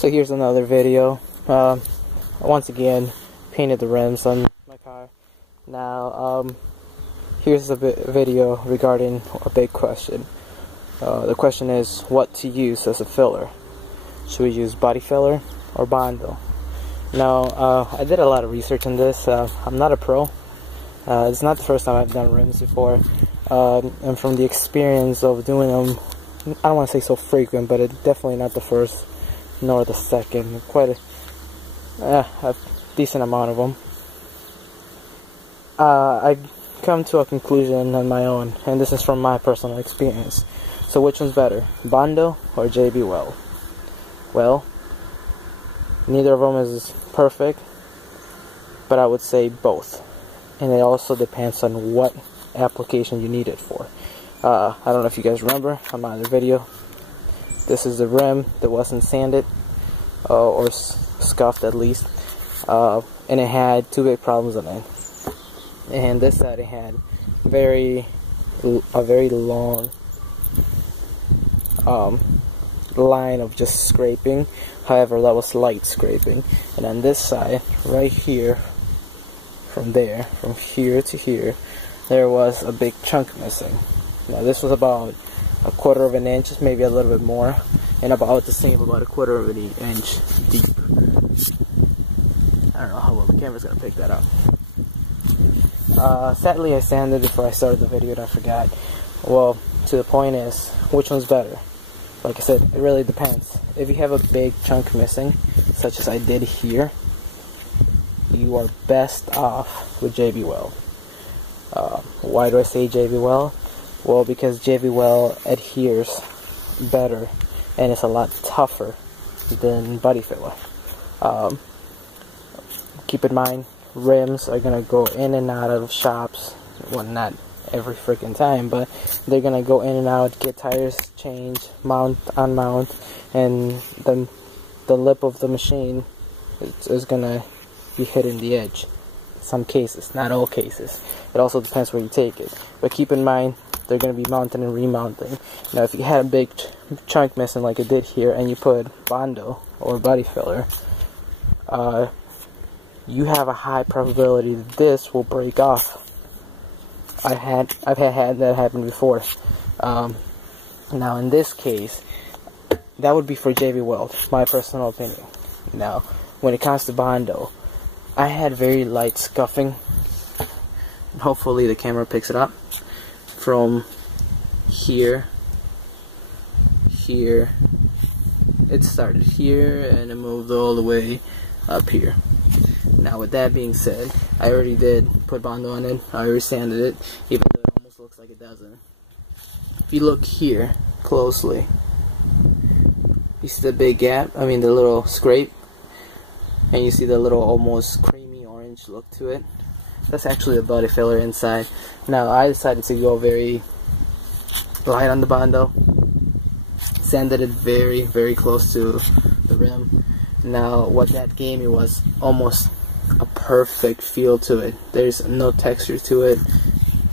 So here's another video. Once again, painted the rims on my car. Now, here's a video regarding a big question. The question is what to use as a filler. Should we use body filler or Bondo? Now, I did a lot of research on this. I'm not a pro. It's not the first time I've done rims before. And from the experience of doing them, I don't want to say so frequent, but it's definitely not the first nor the second. Quite a decent amount of them. I've come to a conclusion on my own, and this is from my personal experience. So which one's better, Bondo or JB-weld? Well, neither of them is perfect, but I would say both. And it also depends on what application you need it for. I don't know if you guys remember on my other video, this is the rim that wasn't sanded or scuffed at least, and it had two big problems on it. And this side it had a very long line of just scraping. However, that was light scraping. And on this side right here, from here to here, there was a big chunk missing. Now this was about 1/4 of an inch, maybe a little bit more, and about the same, about 1/4 of an inch deep. I don't know how well the camera's gonna pick that up. Sadly, I sanded before I started the video and I forgot. Well, to the point is, which one's better? Like I said, it really depends. If you have a big chunk missing, such as I did here, you are best off with JB-weld. Why do I say JB-weld? Well, because JB-weld adheres better and it's a lot tougher than body filler. Keep in mind, rims are gonna go in and out of shops. Well, not every freaking time, but they're gonna go in and out, get tires changed, mount, unmount, and then the lip of the machine is gonna be hitting the edge. Some cases, not all cases. It also depends where you take it. But keep in mind, they're going to be mounting and remounting. Now, if you had a big chunk missing like I did here, and you put Bondo or body filler, you have a high probability that this will break off. I've had that happen before. Now, in this case, that would be for JB-weld, my personal opinion. Now, when it comes to Bondo, I had very light scuffing. Hopefully the camera picks it up. From here, it started here and it moved all the way up here. Now with that being said, I already did put Bondo on it. I already sanded it, even though it almost looks like it doesn't. If you look here closely, you see the big gap, I mean the little scrape, and you see the little almost creamy orange look to it. That's actually the body filler inside. Now I decided to go very light on the Bondo, sanded it very close to the rim. Now what that gave me was almost a perfect feel to it. There's no texture to it.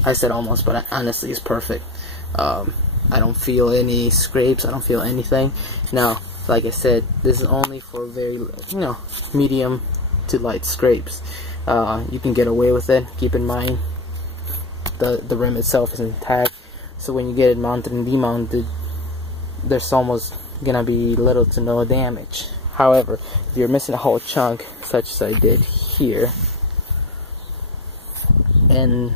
I said almost, but honestly it's perfect. I don't feel any scrapes, I don't feel anything. Now, like I said, this is only for very, medium to light scrapes. You can get away with it. Keep in mind, the rim itself is intact, so when you get it mounted and demounted, there's almost gonna be little to no damage. However, if you're missing a whole chunk, such as I did here, and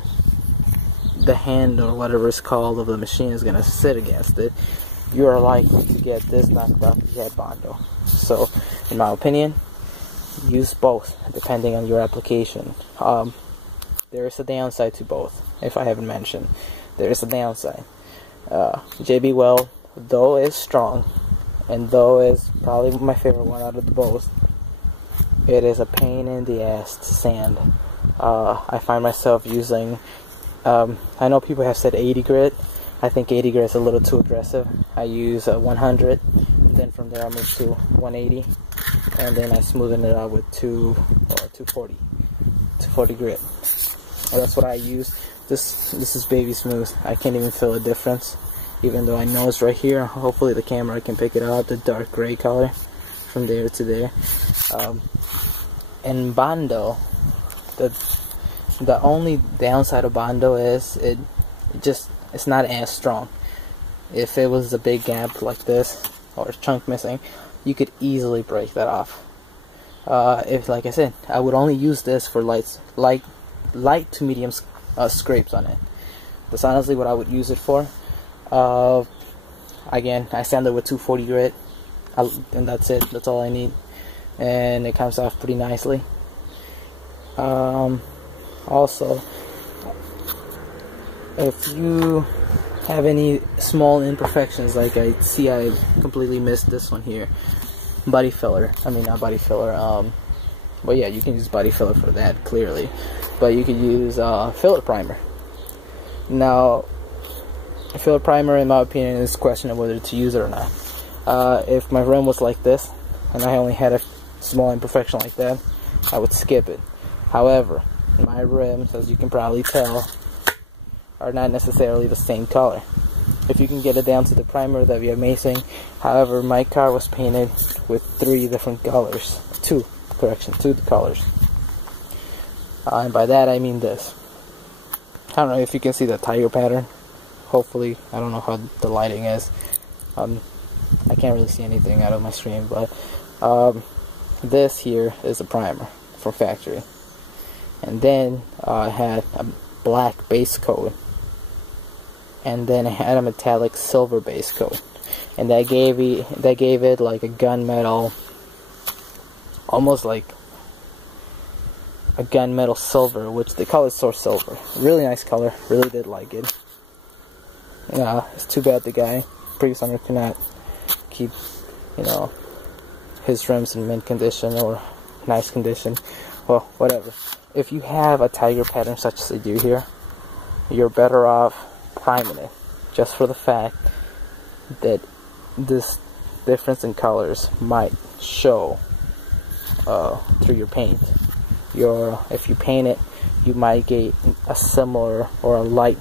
the hand or whatever it's called of the machine is gonna sit against it, you are likely to get this knocked off if you had Bondo. So, in my opinion, use both depending on your application. There is a downside to both, if I haven't mentioned. There is a downside. JB-weld, though is strong, and though is probably my favorite one out of the both, it is a pain in the ass to sand. I find myself using, I know people have said 80 grit. I think 80 grit is a little too aggressive. I use 100, and then from there I move to 180, and then I smoothen it out with 240 grit. That's what I use. This is baby smooth. I can't even feel a difference, even though I know it's right here. Hopefully the camera can pick it out, the dark gray color. from there to there. And Bondo, the only downside of Bondo is it's not as strong. If it was a big gap like this or a chunk missing, you could easily break that off. If, like I said, I would only use this for light to medium scrapes on it. That's honestly what I would use it for. Again, I sand it with 240 grit, and that's it. That's all I need, and it comes off pretty nicely. Also, if you have any small imperfections, like I completely missed this one here, body filler. I mean, not body filler. But yeah, you can use body filler for that, clearly. But you could use filler primer. Now, filler primer, in my opinion, is a question of whether to use it or not. If my rim was like this, and I only had a small imperfection like that, I would skip it. However, my rims, as you can probably tell, are not necessarily the same color. If you can get it down to the primer, that'd be amazing. However, my car was painted with 3 different colors. 2 colors. And by that I mean this. I don't know if you can see the tiger pattern. Hopefully, I don't know how the lighting is. I can't really see anything out of my screen, but this here is a primer from factory. And then I had a black base coat, and then I had a metallic silver base coat, and that gave it like a gunmetal, almost like a gunmetal silver, which the color is Source Silver. Really nice color. Really did like it. Yeah, it's too bad the guy, previous owner, could not keep, his rims in mint condition or nice condition. Well, whatever. If you have a tiger pattern such as they do here, you're better off priming it, just for the fact that this difference in colors might show through your paint. If you paint it, you might get a similar or a light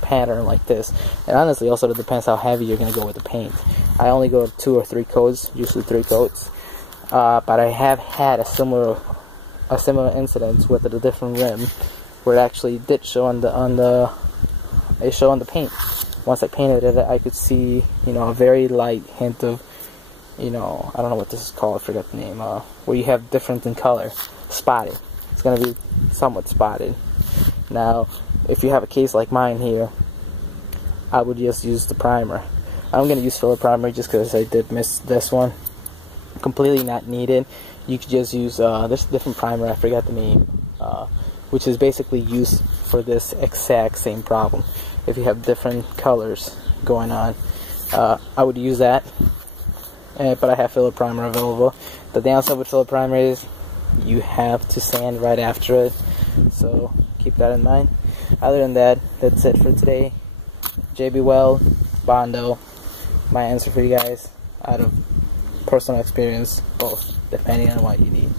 pattern like this. And honestly, also it depends how heavy you're going to go with the paint. I only go 2 or 3 coats, usually 3 coats. But I have had a similar incident with a different rim, where it actually did show on the paint. Once I painted it, I could see, a very light hint of, I don't know what this is called, I forgot the name, where you have different in color, spotted. It's going to be somewhat spotted. Now, if you have a case like mine here, I would just use the primer. I'm going to use filler primer just because I did miss this one. Completely not needed. You could just use, there's a different primer, I forgot the name, which is basically used for this exact same problem. If you have different colors going on, I would use that. But I have filler primer available. The downside with filler primer is you have to sand right after it, so keep that in mind. Other than that, that's it for today. JB-weld, Bondo, my answer for you guys out of personal experience, both, depending on what you need.